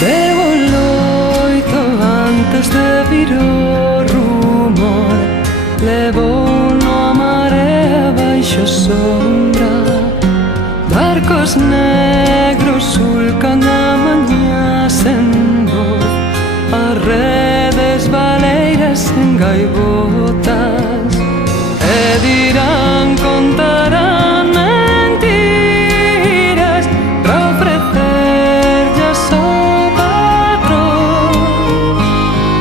Bebo loito antes de vir o rumor. Levo no a marea baixo sombra. Barcos negros sulcan a mañá sen voz. As redes baleiras en gaivotas. E dirán, contarán mentiras para ofrecerllas ao patrón.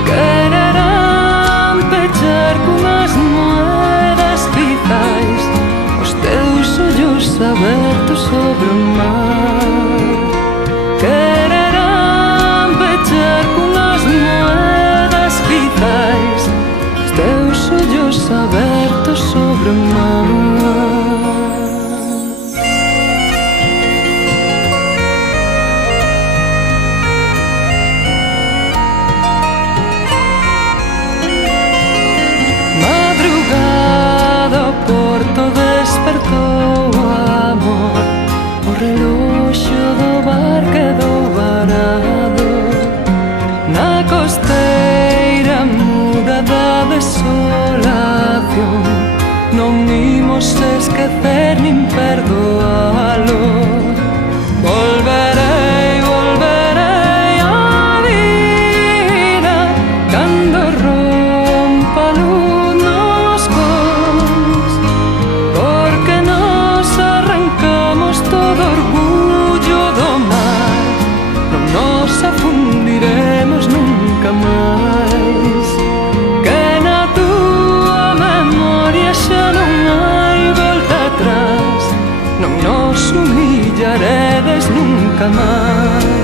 Quererán pechar cunhas moedas quizais os teus ollos abertos sobre o mar. Quererán pechar cunhas moedas quizais os teus ollos abertos sobre o mar. Madrugada o porto despertou o amor. O reloxo do bar quedou varado na costeira muda da desolación. Non imos esquecer nin perdoalo. Volverei, volverei á vida cando rompa a luz nos cons, porque nos arrancamos todo orgullo do mar. Non nos afundiremos nunca máis. Que na túa memoria xa non hai volta atrás. Non nos humillaredes nunca máis.